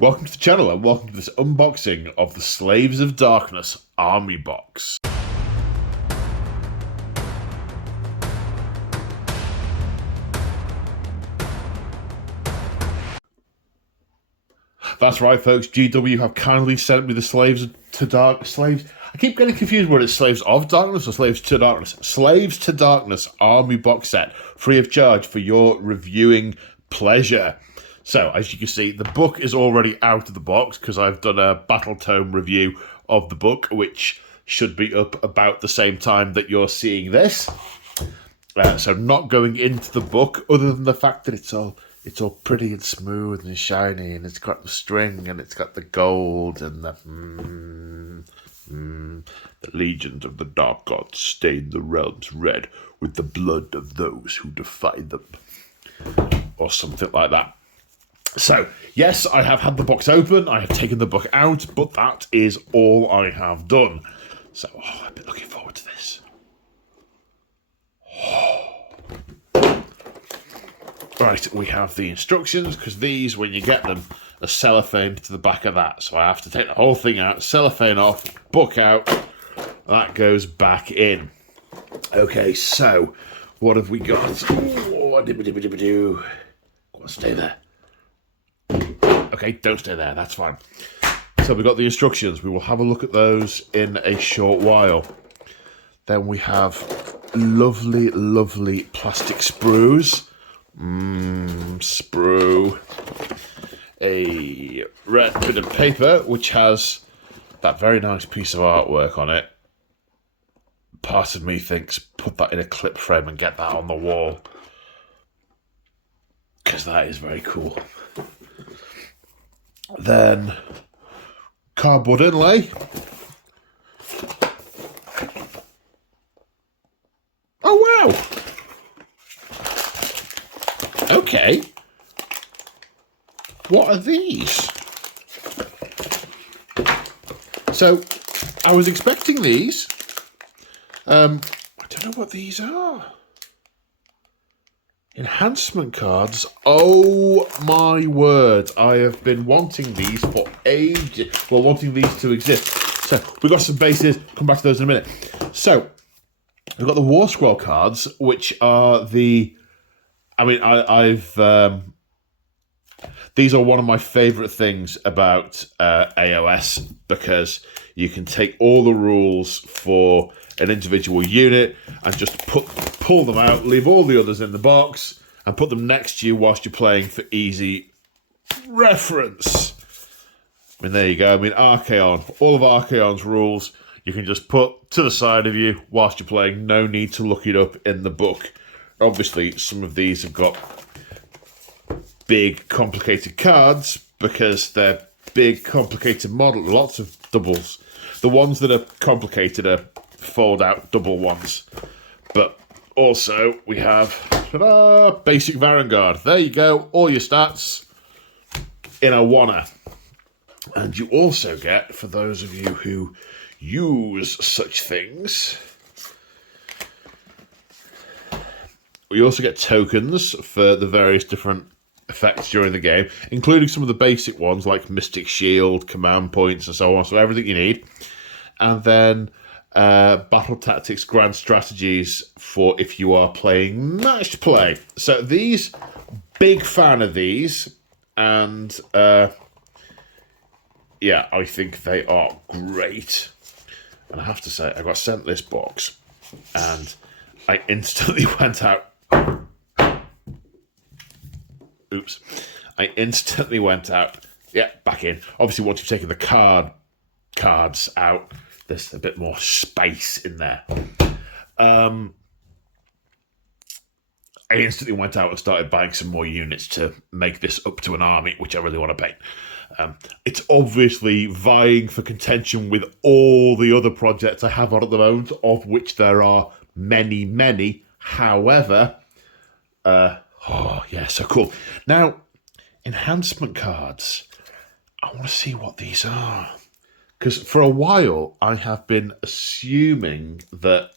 Welcome to the channel and welcome to this unboxing of the Slaves of Darkness Army Box. That's right, folks. GW have kindly sent me the Slaves I keep getting confused whether it's Slaves of Darkness or Slaves to Darkness. Slaves to Darkness Army Box Set, free of charge for your reviewing pleasure. So, as you can see, the book is already out of the box because I've done a Battle Tome review of the book, which should be up about the same time that you're seeing this. So not going into the book, other than the fact that it's all pretty and smooth and shiny, and it's got the string and it's got the gold and the legions of the dark gods stain the realms red with the blood of those who defy them, or something like that. So, yes, I have had the box open, I have taken the book out, but that is all I have done. So, I've been looking forward to this. Right, we have the instructions, because these, when you get them, are cellophane to the back of that. So I have to take the whole thing out, cellophane off, book out, that goes back in. Okay, so, what have we got? Go on, stay there. Okay, don't stay there, that's fine. So we've got the instructions. We will have a look at those in a short while. Then we have lovely, lovely plastic sprues. Sprue. A red bit of paper, which has that very nice piece of artwork on it. Part of me thinks, put that in a clip frame and get that on the wall, because that is very cool. Then cardboard inlay. Oh wow! Okay. What are these? So, I was expecting these. I don't know what these are. Enhancement cards. Oh my word. I have been wanting these for ages. Well, wanting these to exist. So, we've got some bases. Come back to those in a minute. So, we've got the War Scroll cards, which are the... I mean, these are one of my favourite things about AOS, because you can take all the rules for an individual unit and just pull them out, leave all the others in the box, and put them next to you whilst you're playing for easy reference. I mean, there you go. I mean, Archaon, all of Archaon's rules, you can just put to the side of you whilst you're playing. No need to look it up in the book. Obviously, some of these have got big, complicated cards because they're big, complicated models. Lots of doubles. The ones that are complicated are fold-out double ones. But also, we have basic Vanguard. There you go. All your stats in a oneer. And you also get, for those of you who use such things... We also get tokens for the various different effects during the game, including some of the basic ones like Mystic Shield, command points, and so on. So everything you need. And then battle tactics, grand strategies for if you are playing match play. So these, big fan of these. And yeah, I think they are great. And I have to say, I got sent this box and I instantly went out. Oops. I instantly went out. Yeah, back in. Obviously, once you've taken the cards out, there's a bit more space in there. I instantly went out and started buying some more units to make this up to an army, which I really want to paint. It's obviously vying for contention with all the other projects I have on at the moment, of which there are many, many. However, oh yeah, so cool. Now, enhancement cards. I want to see what these are. Because for a while, I have been assuming that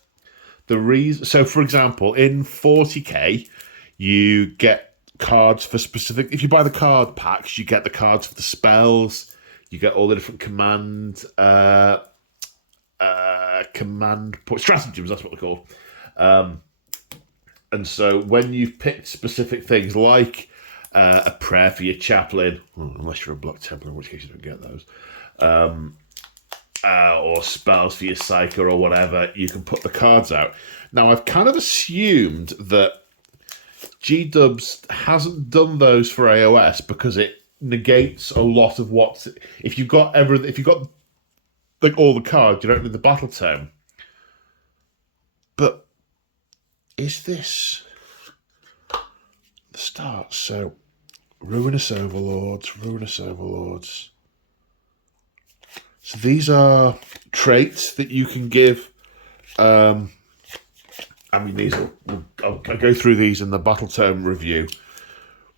the reason... So, for example, in 40k, you get cards for specific. If you buy the card packs, you get the cards for the spells. You get all the different stratagems. That's what they're called. And so when you've picked specific things like a prayer for your chaplain, unless you're a Black Templar, in which case you don't get those, or spells for your psyker or whatever, you can put the cards out. Now, I've kind of assumed that G-Dubs hasn't done those for AOS because it negates a lot of what... If you've got like all the cards, you don't need the battle tome. But is this the start? So, Ruinous Overlords. So these are traits that you can give. I'll go through these in the battle tome review.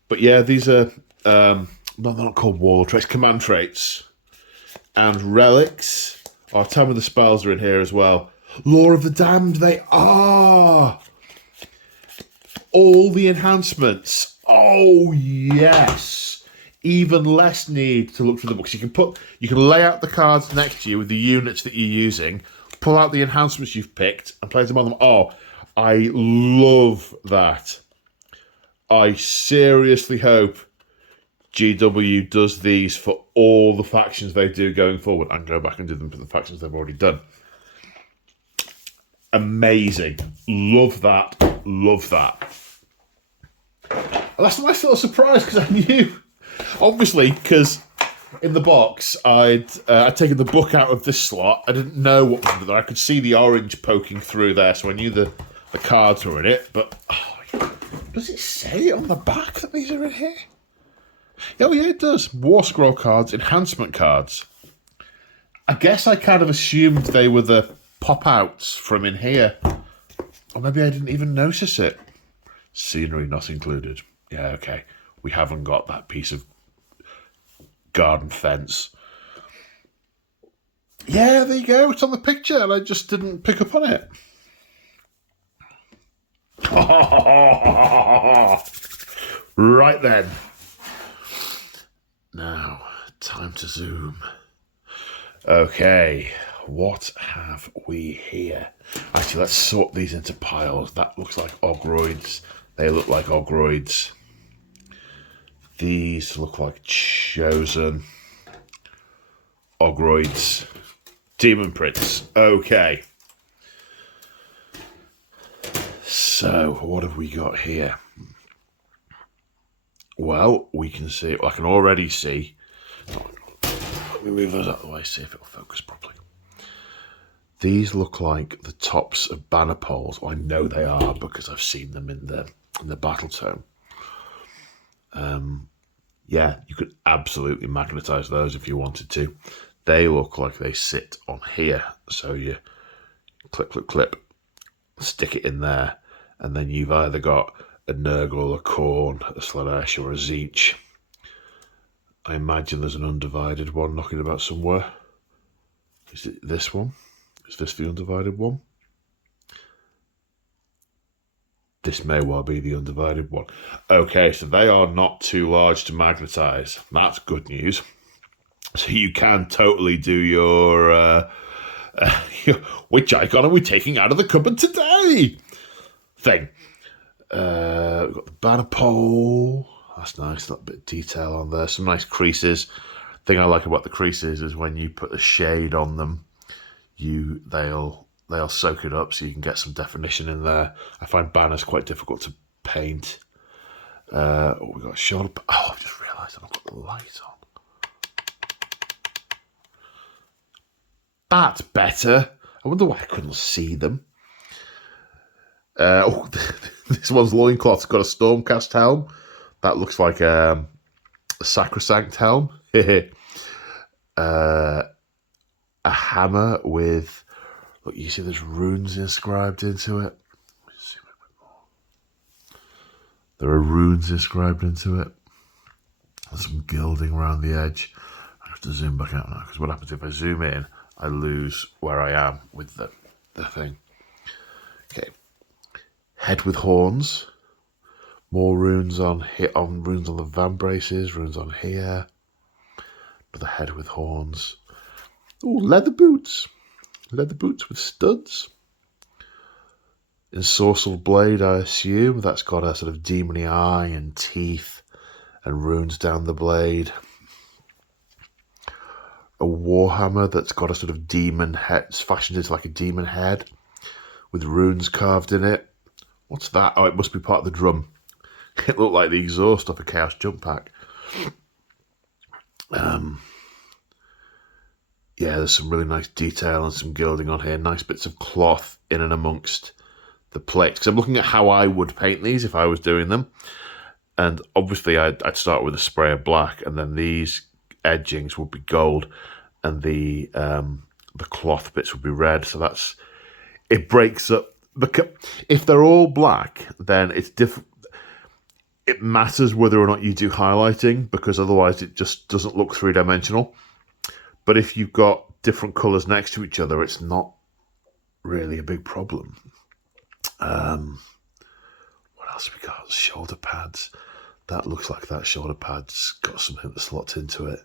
But yeah, these are they're not called warlord traits, command traits. And relics. Oh, tell me the spells are in here as well. Law of the Damned, they are! All the enhancements. Oh, yes. Even less need to look through the books. You can lay out the cards next to you with the units that you're using, pull out the enhancements you've picked, and place them on them. Oh, I love that. I seriously hope GW does these for all the factions they do going forward, and go back and do them for the factions they've already done. Amazing. Love that. And that's a nice little surprise, because I knew, obviously, because in the box I'd taken the book out of this slot. I didn't know what was under there. I could see the orange poking through there, so I knew the cards were in it. But does it say on the back that these are in here? Oh yeah, it does. War Scroll cards, enhancement cards. I guess I kind of assumed they were the pop-outs from in here. Or maybe I didn't even notice it. Scenery not included. Yeah, okay. We haven't got that piece of garden fence. Yeah, there you go. It's on the picture, and I just didn't pick up on it. Right then. Now, time to zoom. Okay, what have we here? Actually, let's sort these into piles. That looks like Ogroids. They look like Ogroids. These look like Chosen. Ogroids. Demon Prince. Okay. So, what have we got here? Well, we can see, I can already see. Let me move those out of the way, see if it'll focus properly. These look like the tops of banner poles. Well, I know they are because I've seen them in the battle tome. Yeah, you could absolutely magnetize those if you wanted to. They look like they sit on here. So you clip, stick it in there, and then you've either got a Nurgle, a Khorne, a Slaanesh, or a Tzeentch. I imagine there's an undivided one knocking about somewhere. Is it this one? Is this the undivided one? This may well be the undivided one. Okay, so they are not too large to magnetize. That's good news. So you can totally do your which icon are we taking out of the cupboard today thing. We've got the banner pole. That's nice, that bit of detail on there. Some nice creases. The thing I like about the creases is when you put the shade on them, they'll soak it up so you can get some definition in there. I find banners quite difficult to paint. We got a shoulder. Oh, I've just realised I've got the light on. That's better. I wonder why I couldn't see them. This one's loincloth's got a Stormcast helm. That looks like a Sacrosanct helm. A hammer with... Look, you see there's runes inscribed into it. Let me zoom in a bit more. There are runes inscribed into it. There's some gilding around the edge. I have to zoom back out now, because what happens if I zoom in, I lose where I am with the thing. Okay. Head with horns. More runes on runes on the van braces, runes on here. Another head with horns. Oh, leather boots. Leather boots with studs. Ensorcelled blade, I assume. That's got a sort of demony eye and teeth and runes down the blade. A warhammer that's got a sort of demon head. It's fashioned into like a demon head with runes carved in it. What's that? Oh, it must be part of the drum. It looked like the exhaust off a Chaos Jump Pack. Yeah, there's some really nice detail and some gilding on here. Nice bits of cloth in and amongst the plates. Because I'm looking at how I would paint these if I was doing them. And obviously I'd start with a spray of black, and then these edgings would be gold, and the cloth bits would be red. So it breaks up. If they're all black, then it's different. It matters whether or not you do highlighting, because otherwise it just doesn't look three-dimensional. But if you've got different colours next to each other, it's not really a big problem. What else have we got? Shoulder pads. That looks like that shoulder pad's got something that slots into it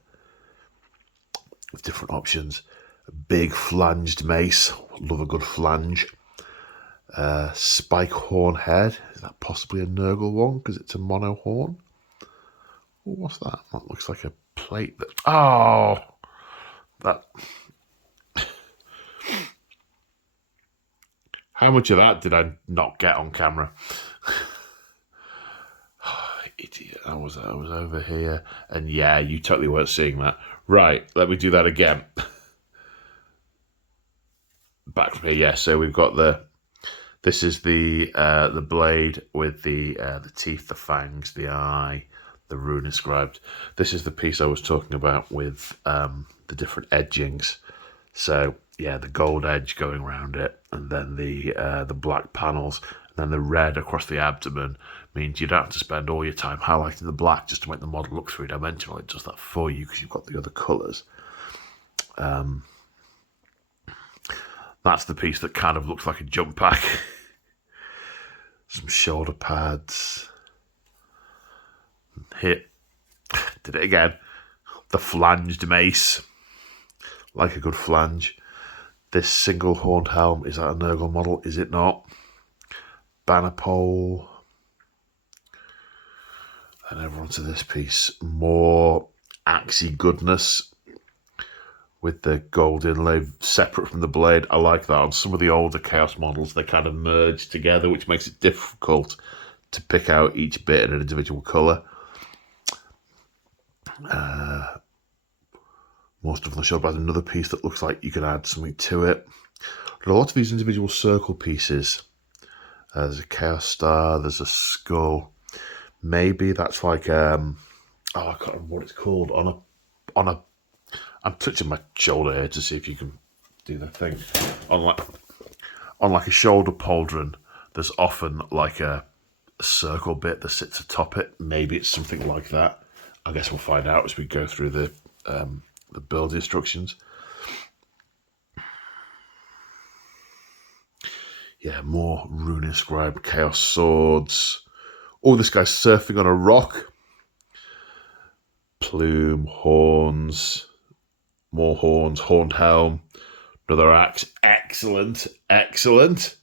with different options. A big flanged mace. Love a good flange. Spike horn head. Is that possibly a Nurgle one because it's a mono horn? Ooh, what's that? That looks like a plate. That. How much of that did I not get on camera? Idiot. I was over here. And yeah, you totally weren't seeing that. Right, let me do that again. Back from here, yeah. So we've got this is the blade with the teeth, the fangs, the eye, the rune inscribed. This is the piece I was talking about with the different edgings. So yeah, the gold edge going around it, and then the black panels, and then the red across the abdomen means you don't have to spend all your time highlighting the black just to make the model look three-dimensional. It does that for you because you've got the other colours. That's the piece that kind of looks like a jump pack. Some shoulder pads. Hit. Did it again. The flanged mace. Like a good flange. This single horned helm, is that a Nurgle model? Is it not? Banner pole. And over onto this piece. More axey goodness with the gold inlay separate from the blade. I like that. On some of the older Chaos models, they kind of merge together, which makes it difficult to pick out each bit in an individual colour. Most of them show about another piece that looks like you could add something to it. But a lot of these individual circle pieces. There's a Chaos Star, there's a skull. Maybe that's like I can't remember what it's called. I'm touching my shoulder here to see if you can do the thing. On like a shoulder pauldron, there's often like a circle bit that sits atop it. Maybe it's something like that. I guess we'll find out as we go through the build instructions. Yeah, more rune inscribed Chaos swords. Oh, this guy's surfing on a rock. Plume, horns, more horns, horned helm, another axe. Excellent, excellent.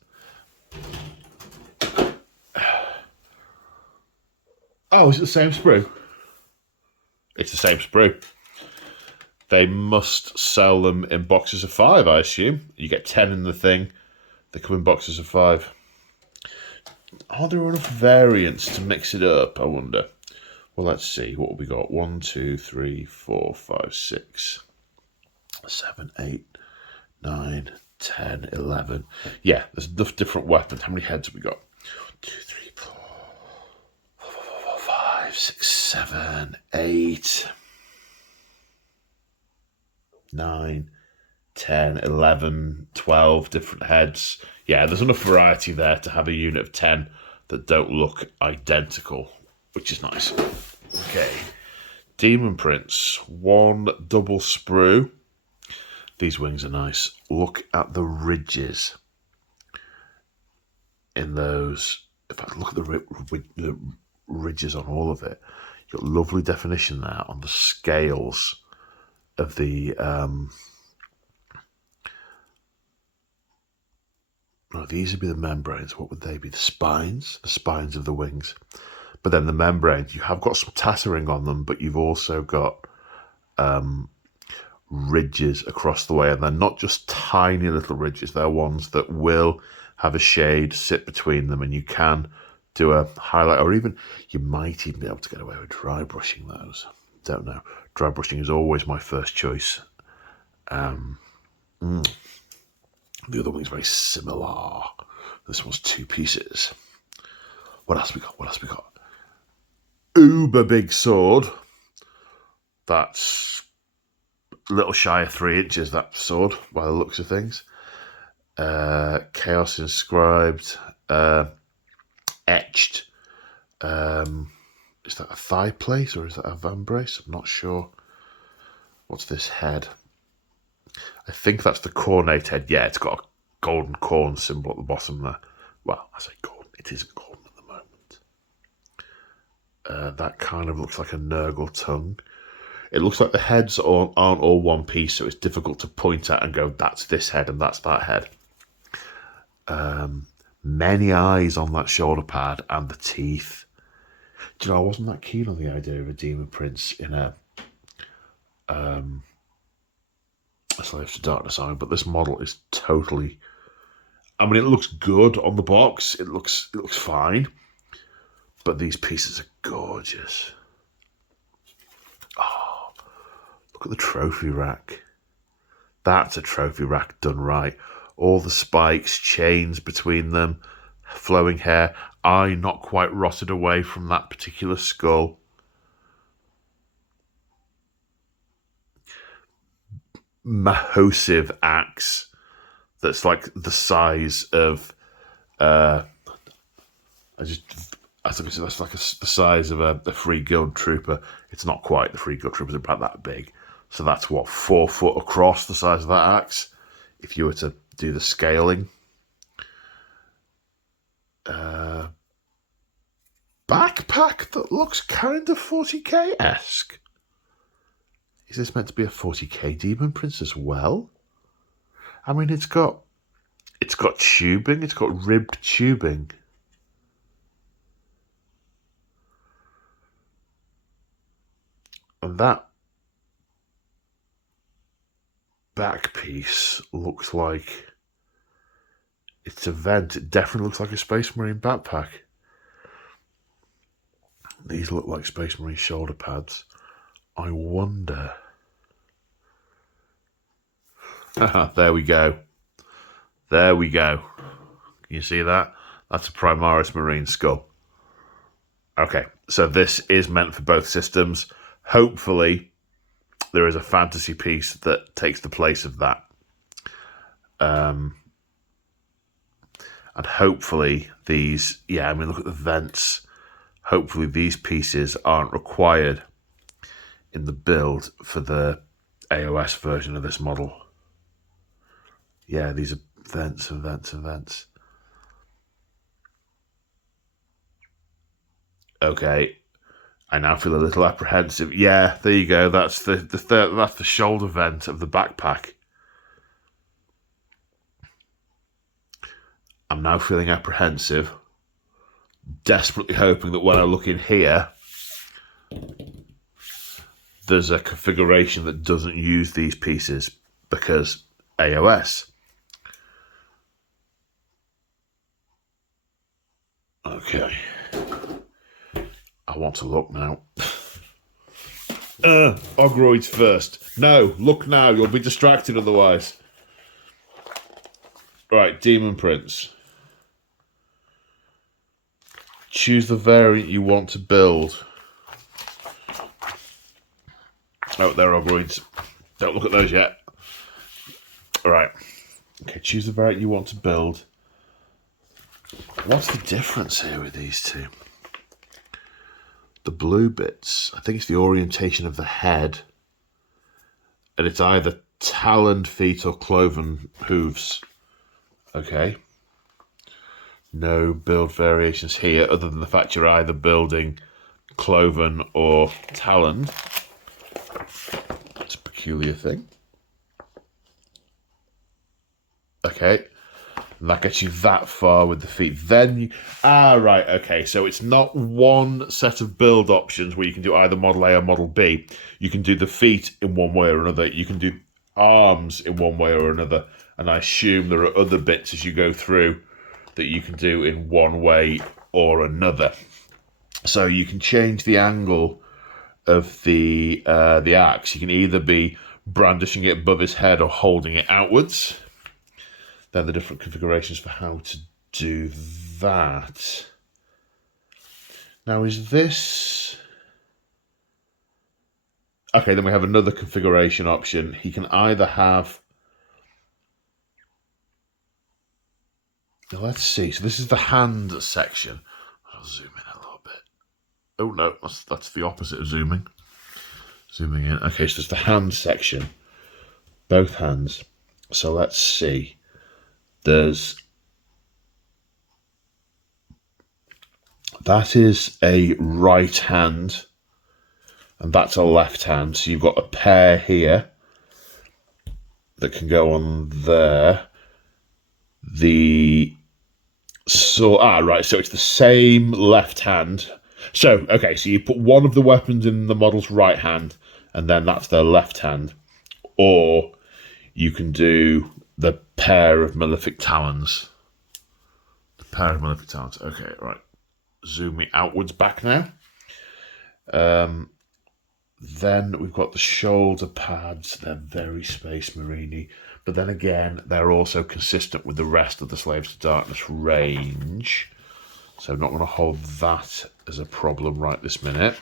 Oh, is it the same sprue? It's the same sprue. They must sell them in boxes of 5, I assume. You get 10 in the thing. They come in boxes of 5. Are there enough variants to mix it up, I wonder? Well, let's see. What have we got? 1, 2, 3, 4, 5, 6, 7, 8, 9, 10, 11. Yeah, there's enough different weapons. How many heads have we got? 1, 2, 3, 4, 5, 6, 7, 8, 9, 10, 11, 12 different heads. Yeah, there's enough variety there to have a unit of 10 that don't look identical, which is nice. Okay. Demon Prince. 1 double sprue. These wings are nice. Look at the ridges in those. In fact, look at the ridges on all of it. You've got lovely definition there on the scales of the... no, these would be the membranes. What would they be? The spines of the wings. But then the membranes, you have got some tattering on them, but you've also got ridges across the way, and they're not just tiny little ridges. They're ones that will have a shade sit between them, and you can do a highlight, or even you might even be able to get away with dry brushing those. Don't know. Dry brushing is always my first choice. The other one's very similar. This one's 2 pieces. What else we got? Uber big sword. That's a little shy of 3 inches, that sword, by the looks of things. Chaos inscribed, etched. Is that a thigh plate or is that a vambrace? I'm not sure. What's this head? I think that's the cornate head. Yeah, it's got a golden corn symbol at the bottom there. Well, I say golden. It isn't golden at the moment. That kind of looks like a Nurgle tongue. It looks like the heads aren't all one piece, so it's difficult to point at and go, that's this head and that's that head. Many eyes on that shoulder pad and the teeth. Do you know, I wasn't that keen on the idea of a Demon Prince in a Slaves to Darkness army, but this model is totally... I mean, it looks good on the box. It looks fine. But these pieces are gorgeous. Oh, look at the trophy rack. That's a trophy rack done right. All the spikes, chains between them, flowing hair. Eye not quite rotted away from that particular skull. Massive axe that's like the size of I think that's like the size of a Free Guild Trooper. It's not quite. The Free Guild Troopers are about that big, so that's what, 4 foot across, the size of that axe if you were to do the scaling. Backpack that looks kind of 40k-esque. Is this meant to be a 40k Demon Prince as well? I mean, it's got tubing. It's got ribbed tubing. And that back piece looks like it's a vent. It definitely looks like a Space Marine backpack. These look like Space Marine shoulder pads. I wonder... There we go. There we go. Can you see that? That's a Primaris Marine skull. Okay, so this is meant for both systems. Hopefully, there is a fantasy piece that takes the place of that. And hopefully these... Yeah, I mean, look at the vents. Hopefully these pieces aren't required in the build for the AOS version of this model. Yeah, these are vents and vents and vents. Okay, I now feel a little apprehensive. Yeah, there you go. That's that's the shoulder vent of the backpack. I'm now feeling apprehensive, desperately hoping that when I look in here, there's a configuration that doesn't use these pieces because AOS. Okay. I want to look now. Ogroids first. No, look now. You'll be distracted otherwise. Right, Demon Prince. Choose the variant you want to build. Oh, they're Ogroids. Don't look at those yet. Alright. Okay, choose the variant you want to build. What's the difference here with these two? The blue bits, I think it's the orientation of the head. And it's either taloned feet or cloven hooves. Okay. No build variations here other than the fact you're either building cloven or taloned. It's a peculiar thing. Okay. And that gets you that far with the feet. Then you... right, okay. So it's not one set of build options where you can do either Model A or Model B. You can do the feet in one way or another. You can do arms in one way or another. And I assume there are other bits as you go through that you can do in one way or another. So you can change the angle of the axe. You can either be brandishing it above his head or holding it outwards. They're the different configurations for how to do that. Now, is this... Okay, then we have another configuration option. He can either have... Now, let's see. So this is the hand section. I'll zoom in a little bit. Oh, no, that's the opposite of zooming. Zooming in. Okay, so there's the hand section. Both hands. So let's see. That is a right hand, and that's a left hand. So you've got a pair here that can go on there. Right, so it's the same left hand. So, okay, so you put one of the weapons in the model's right hand, and then that's their left hand. Or you can do the pair of malefic talons. The pair of malefic talons. Okay, right. Zoom me outwards back now. Then we've got the shoulder pads. They're very Space Marine-y. But then again, they're also consistent with the rest of the Slaves to Darkness range. So I'm not going to hold that as a problem right this minute.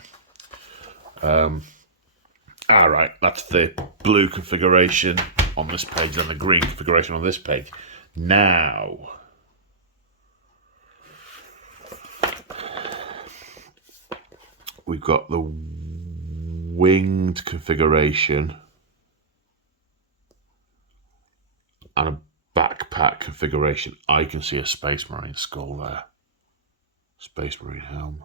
Right, that's the blue configuration on this page and the green configuration on this page. Now, we've got the winged configuration and a backpack configuration. I can see a Space Marine skull there. Space Marine helm.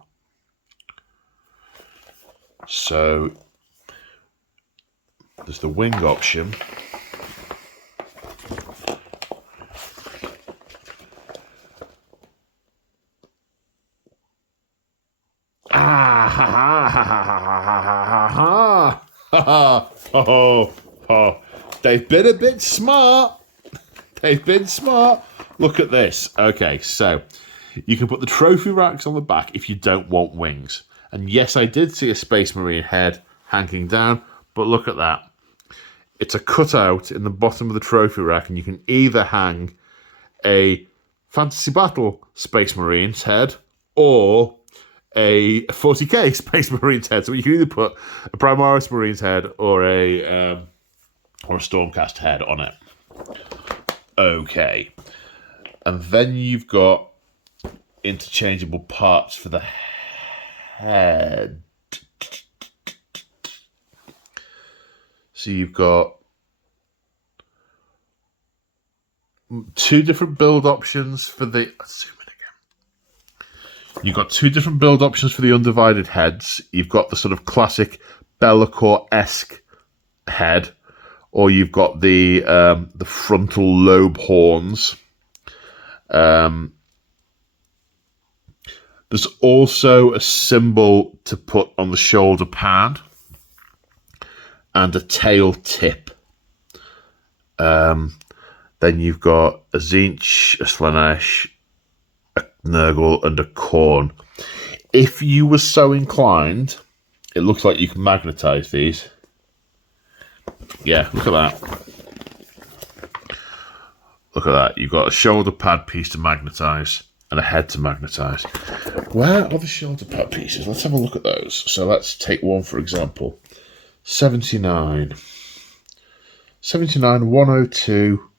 So there's the wing option. They've been a bit smart. They've been smart. Look at this. Okay, so you can put the trophy racks on the back if you don't want wings. And yes, I did see a Space Marine head hanging down, but look at that. It's a cutout in the bottom of the trophy rack, and you can either hang a Fantasy Battle Space Marine's head or a 40k Space Marine's head. So you can either put a Primaris Marine's head or a Stormcast head on it. Okay. And then you've got interchangeable parts for the head. So you've got two different build options for the... Let's zoom in again. You've got two different build options for the undivided heads. You've got the sort of classic Be'lakor-esque head, or you've got the frontal lobe horns. There's also a symbol to put on the shoulder pad and a tail tip. Then you've got a Zinch, a Slanesh, a Nurgle, and a Khorne. If you were so inclined, it looks like you can magnetize these. Yeah, look at that. Look at that. You've got a shoulder pad piece to magnetize and a head to magnetize. Where are the shoulder pad pieces? Let's have a look at those. So let's take one, for example. 79, 102,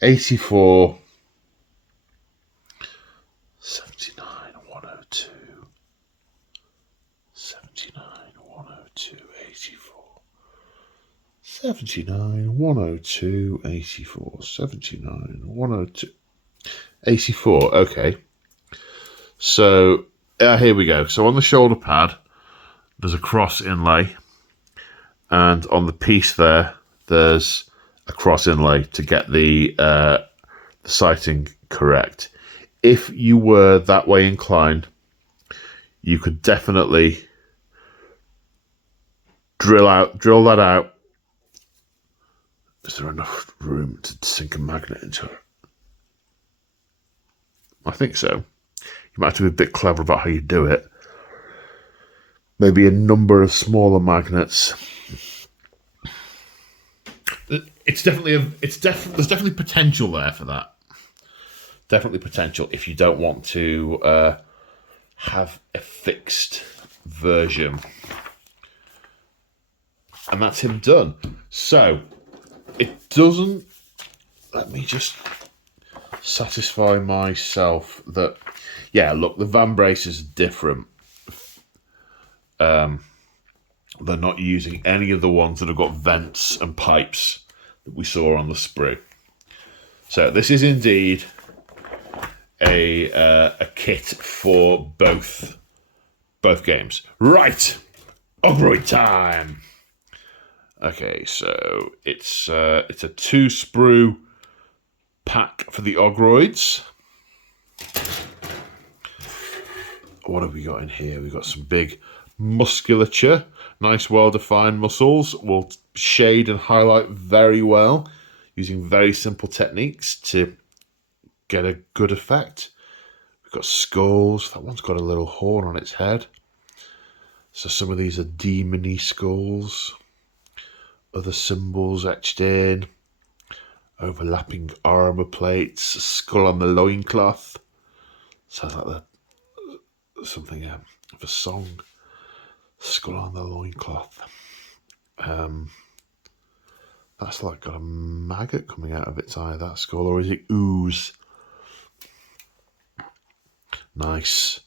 84, 79, 102, 79, 102, 84, 79, 102, 84, 79, 102, 84, okay. So here we go. So on the shoulder pad, there's a cross inlay, and on the piece there's a cross inlay to get the sighting correct. If you were that way inclined, you could definitely drill that out. Is there enough room to sink a magnet into it? I think so. You might have to be a bit clever about how you do it. Maybe a number of smaller magnets. There's definitely potential there for that. Definitely potential if you don't want to have a fixed version. And that's him done. So it doesn't. Let me just satisfy myself that, yeah, look, the van braces are different. They're not using any of the ones that have got vents and pipes that we saw on the sprue. So this is indeed a kit for both games. Right, Ogroid time. Okay, so it's a 2 sprue pack for the Ogroids. What have we got in here? We've got some big musculature, nice well-defined muscles. Will shade and highlight very well using very simple techniques to get a good effect. We've got skulls. That one's got a little horn on its head. So some of these are demon-y skulls. Other symbols etched in. Overlapping armor plates. A skull on the loincloth. Sounds like something of a song. Skull on the loincloth. That's like got a maggot coming out of its eye, that skull, or is it ooze? Nice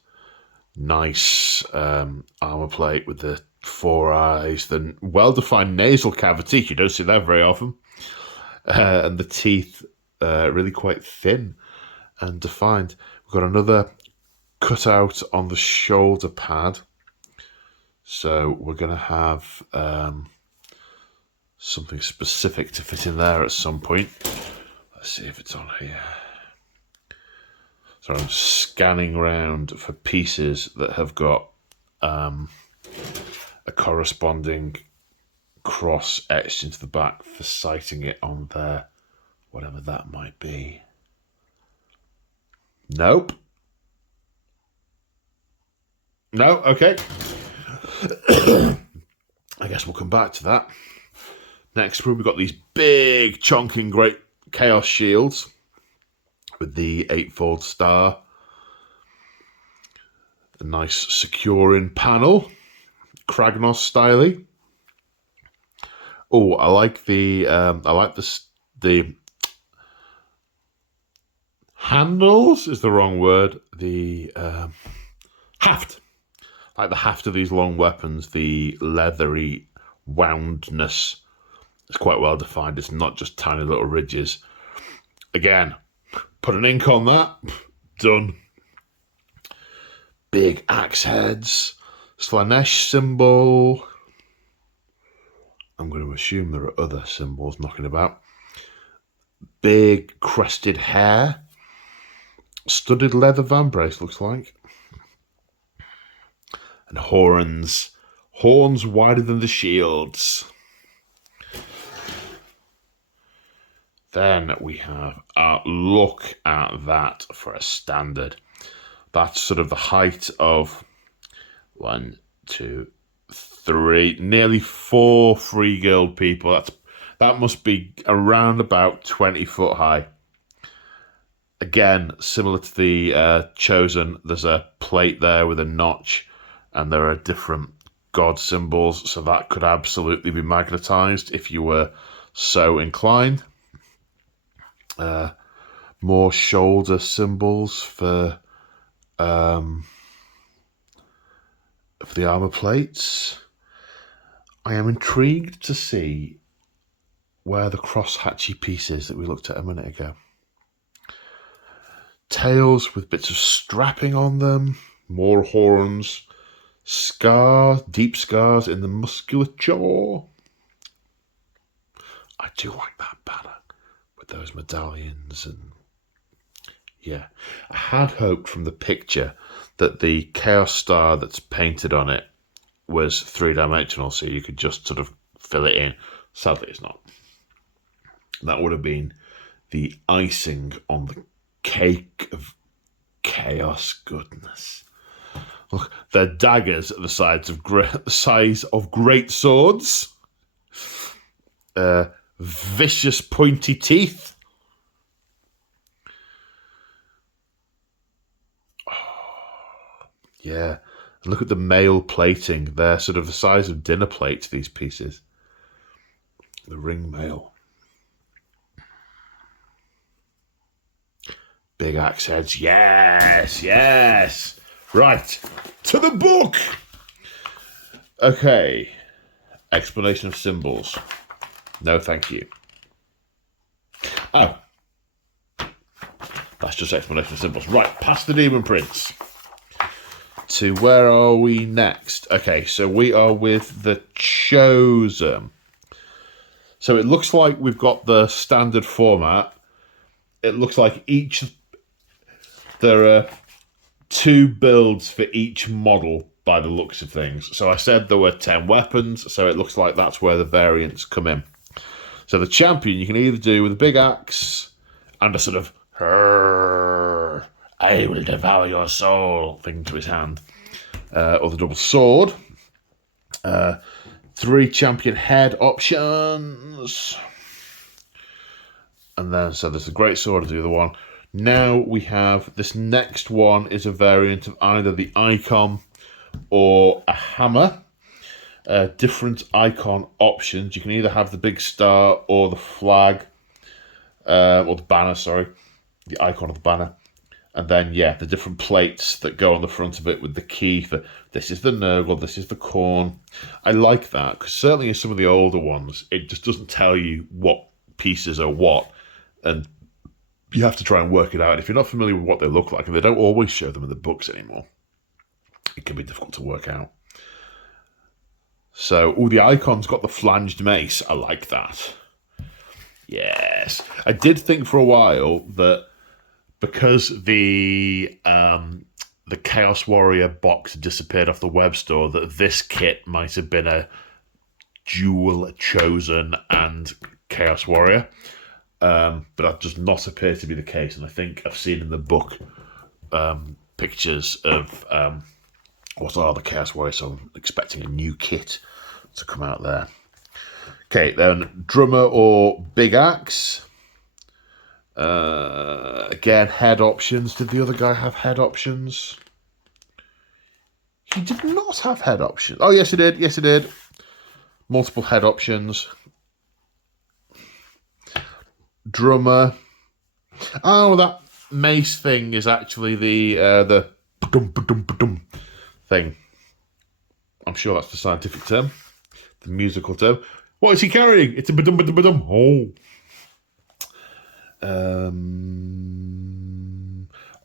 armor plate with the 4 eyes, the well-defined nasal cavity. You don't see that very often. And the teeth really quite thin and defined. We've got another cutout on the shoulder pad. So we're going to have something specific to fit in there at some point. Let's see if it's on here. So I'm scanning around for pieces that have got a corresponding cross etched into the back for sighting it on there, whatever that might be. Nope. No, okay. I guess we'll come back to that. Next, we've got these big, chonking, great Chaos shields with the 8-fold star. A nice securing panel. Kragnos styly. Oh, I like the handles is the wrong word. The haft. Like the haft of these long weapons, the leathery woundness is quite well defined. It's not just tiny little ridges. Again, put an ink on that. Done. Big axe heads. Slanesh symbol. I'm going to assume there are other symbols knocking about. Big crested hair. Studded leather vambrace, looks like. And horns. Horns wider than the shields. Then we have look at that for a standard. That's sort of the height of 1, 2, 3, nearly 4 free guild people. That must be around about 20 foot high. Again, similar to the Chosen, there's a plate there with a notch, and there are different god symbols, so that could absolutely be magnetized if you were so inclined. More shoulder symbols for the armor plates. I am intrigued to see where the cross-hatchy piece is that we looked at a minute ago. tails with bits of strapping on them, more horns, scars, deep scars in the musculature. I do like that banner with those medallions and yeah. I had hoped from the picture that the Chaos Star that's painted on it was three-dimensional, so you could just sort of fill it in. Sadly, it's not. That would have been the icing on the cake of chaos goodness. Look, they're daggers at the size of great swords. Vicious pointy teeth. Oh, yeah. Look at the mail plating. They're sort of the size of dinner plates, these pieces. The ring mail. Big axe heads. Yes, yes. Right. To the book. Okay. Explanation of symbols. No, thank you. Oh. That's just explanation of symbols. Right, past the Demon Prince. To where are we next? Okay, so we are with the Chosen. So it looks like we've got the standard format. It looks like there are 2 builds for each model by the looks of things. So I said there were 10 weapons, so it looks like that's where the variants come in. So the champion you can either do with a big axe and a sort of I will devour your soul thing to his hand, or the double sword. 3 champion head options. And then, so there's the great sword as the other one. Now we have this next one is a variant of either the icon or a hammer. Different icon options. You can either have the big star or the flag, or the banner, sorry. The icon of the banner. And then, yeah, the different plates that go on the front of it with the key for this is the Nurgle, this is the corn. I like that, because certainly in some of the older ones, it just doesn't tell you what pieces are what, and you have to try and work it out. If you're not familiar with what they look like, and they don't always show them in the books anymore, it can be difficult to work out. So, the icon's got the flanged mace. I like that. Yes. I did think for a while that because the Chaos Warrior box disappeared off the web store, that this kit might have been a dual Chosen and Chaos Warrior. But that does not appear to be the case. And I think I've seen in the book pictures of what are the Chaos Warriors, so I'm expecting a new kit to come out there. Okay, then drummer or big axe. Again, head options. Did the other guy have head options? He did not have head options. Oh, yes, he did. Yes, he did. Multiple head options. Drummer. Oh, that mace thing is actually the thing. I'm sure that's the scientific term, the musical term. What is he carrying? It's a oh.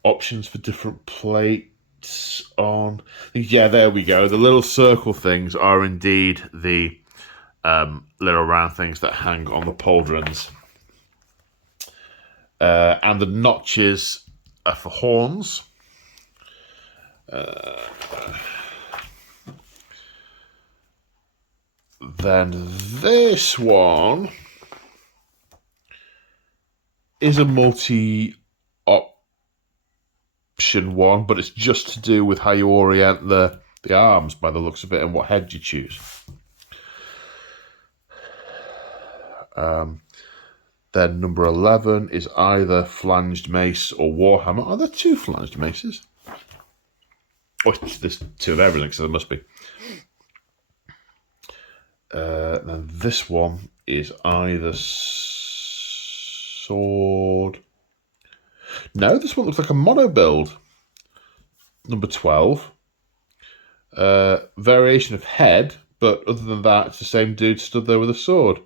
Options for different plates on. Yeah, there we go. The little circle things are indeed the little round things that hang on the pauldrons. And the notches are for horns. Then this one is a multi-option one, but it's just to do with how you orient the arms by the looks of it and what head you choose. Then number 11 is either flanged mace or Warhammer. Are there 2 flanged maces? Oh, there's 2 of everything, so there must be. Then this one is either sword. No, this one looks like a mono build. Number 12. Variation of head, but other than that, it's the same dude stood there with a sword.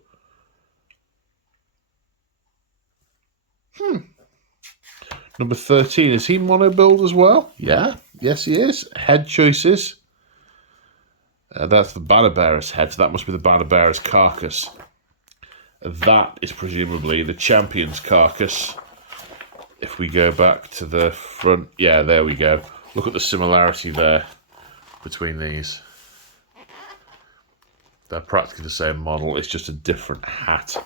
Number 13, is he mono build as well? Yeah, yes he is. Head choices. That's the banner bearer's head, so that must be the banner bearer's carcass. That is presumably the champion's carcass. If we go back to the front, yeah, there we go. Look at the similarity there between these. They're practically the same model, it's just a different hat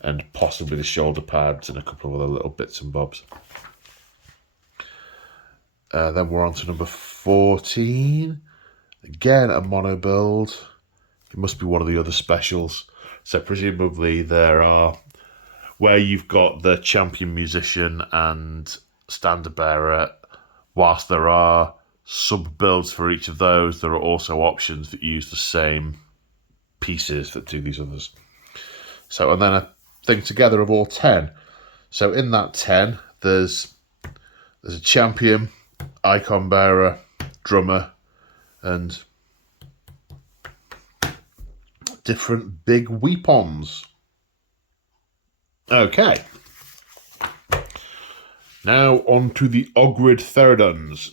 and possibly the shoulder pads and a couple of other little bits and bobs. Then we're on to number 14. Again, a mono build. It must be one of the other specials. So presumably there are, where you've got the champion musician and standard bearer, whilst there are sub builds for each of those, there are also options that use the same pieces that do these others. So, and then a thing together of all 10. So in that 10, there's a champion, icon bearer, drummer, and different big weapons. Okay. Now on to the Ogrid Theridons.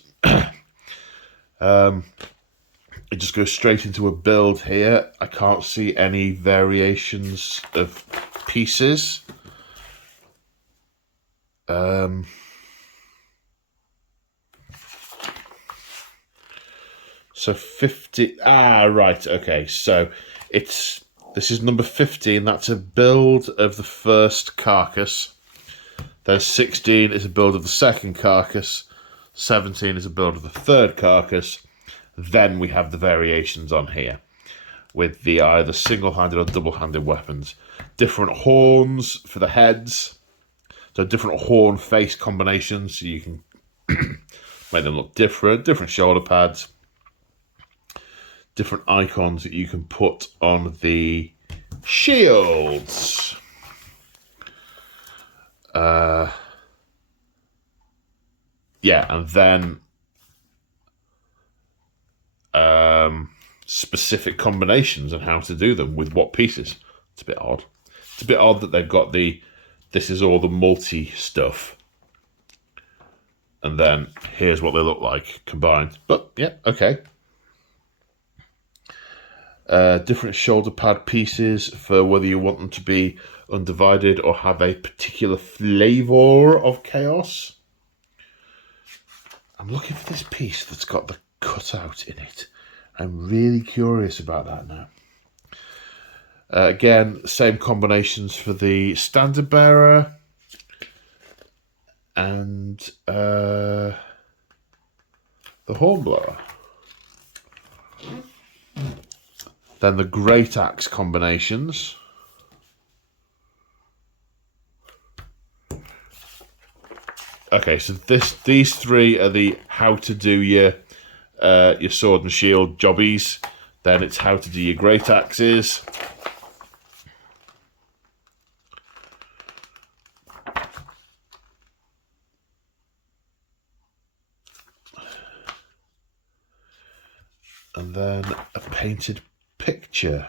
It just goes straight into a build here. I can't see any variations of pieces. So 50, right, okay, so this is number 15, that's a build of the first carcass. Then 16 is a build of the second carcass. 17 is a build of the third carcass. Then we have the variations on here with the either single-handed or double-handed weapons. Different horns for the heads. So different horn face combinations so you can make them look different. Different shoulder pads. Different icons that you can put on the shields. Yeah, and then specific combinations and how to do them with what pieces. It's a bit odd. It's a bit odd that they've got this is all the multi stuff. And then here's what they look like combined. But yeah, okay. Different shoulder pad pieces for whether you want them to be undivided or have a particular flavour of chaos. I'm looking for this piece that's got the cutout in it. I'm really curious about that now. Again, same combinations for the standard bearer and the hornblower. Then the great axe combinations. Okay, so these three are the how to do your sword and shield jobbies. Then it's how to do your great axes. And then a painted picture.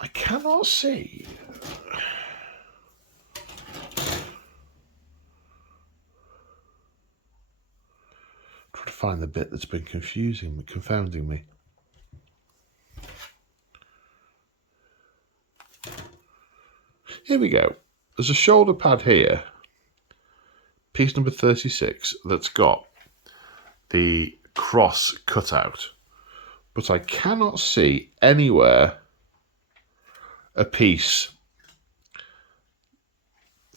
I cannot see. Trying to find the bit that's been confounding me. Here we go. There's a shoulder pad here, piece number 36, that's got the cross cutout, but I cannot see anywhere a piece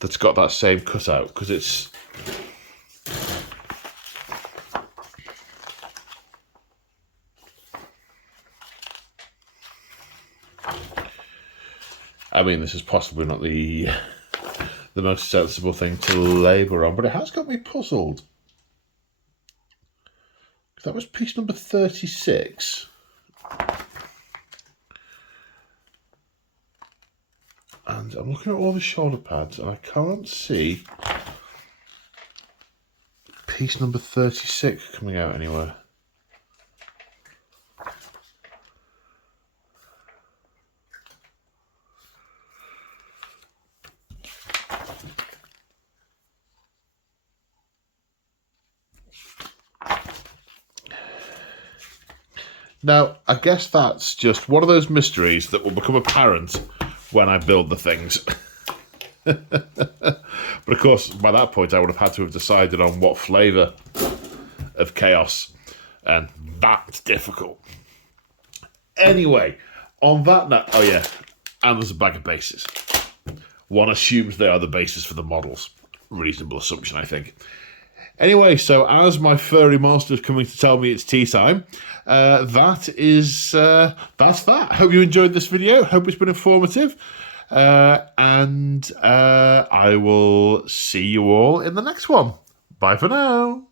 that's got that same cutout, because it's I mean, this is possibly not the most sensible thing to labour on, but it has got me puzzled. That was piece number 36. And I'm looking at all the shoulder pads and I can't see piece number 36 coming out anywhere. Now, I guess that's just one of those mysteries that will become apparent when I build the things. But of course, by that point, I would have had to have decided on what flavour of chaos, and that's difficult. Anyway, on that note, oh yeah, and there's a bag of bases. One assumes they are the bases for the models. Reasonable assumption, I think. Anyway, so as my furry monster is coming to tell me it's tea time, that's that. Hope you enjoyed this video. Hope it's been informative. And I will see you all in the next one. Bye for now.